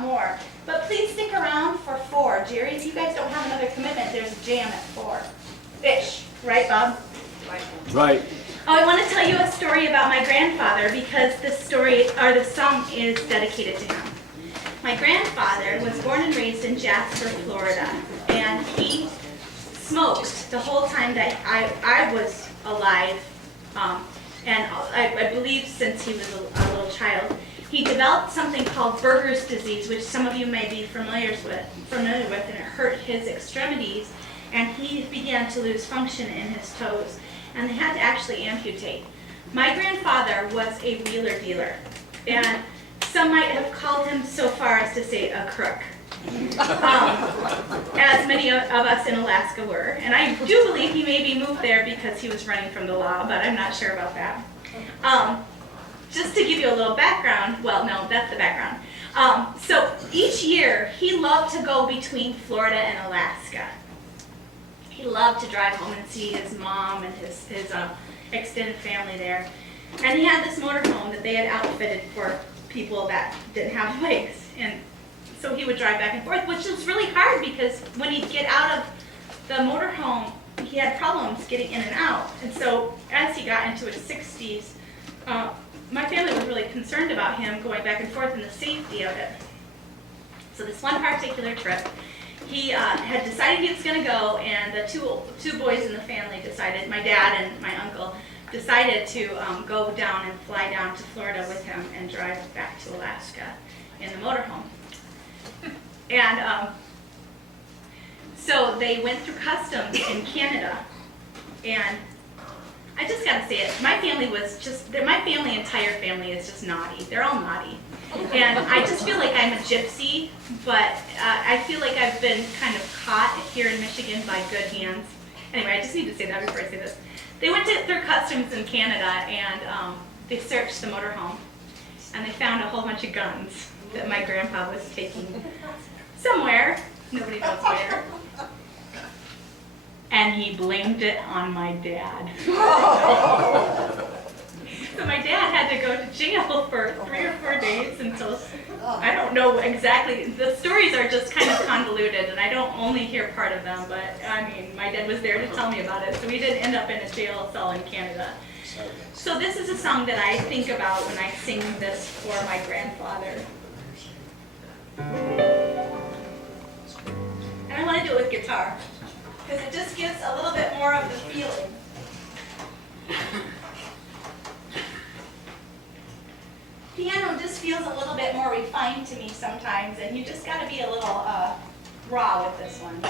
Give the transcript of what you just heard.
lot more. But please stick around for 4. Jerry, if you guys don't have another commitment, there's a jam at 4-ish. Right, Bob? Right. Oh, I want to tell you a story about my grandfather because this story, or the song, is dedicated to him. My grandfather was born and raised in Jasper, Florida, and he smoked the whole time that I was alive, and I believe since he was a little child. He developed something called Berger's disease, which some of you may be familiar with, and it hurt his extremities, and he began to lose function in his toes, and they had to actually amputate. My grandfather was a wheeler dealer, and some might have called him so far as to say a crook, as many of us in Alaska were. And I do believe he maybe moved there because he was running from the law, but I'm not sure about that. Just to give you a little background, well, no, that's the background. So each year, he loved to go between Florida and Alaska. He loved to drive home and see his mom and his extended family there. And he had this motorhome that they had outfitted for people that didn't have legs. And so he would drive back and forth, which was really hard because when he'd get out of the motorhome, he had problems getting in and out. And so as he got into his 60s, my family was really concerned about him going back and forth and the safety of it. So this one particular trip, he had decided he was going to go, and the two boys in the family decided, my dad and my uncle, decided to go down and fly down to Florida with him and drive back to Alaska in the motorhome. And so they went through customs in Canada, and I just gotta say it, my entire family is just naughty. They're all naughty. And I just feel like I'm a gypsy, but I feel like I've been kind of caught here in Michigan by good hands. Anyway, I just need to say that before I say this. They went through customs in Canada, and they searched the motorhome, and they found a whole bunch of guns that my grandpa was taking somewhere, nobody knows where, and he blamed it on my dad. So my dad had to go to jail for 3 or 4 days until, I don't know exactly, the stories are just kind of convoluted, and I don't only hear part of them, but I mean, my dad was there to tell me about it, so we did end up in a jail cell in Canada. So this is a song that I think about when I sing this for my grandfather. And I want to do it with guitar, because it just gives a little bit more of the feeling. Piano just feels a little bit more refined to me sometimes, and you just got to be a little raw with this one.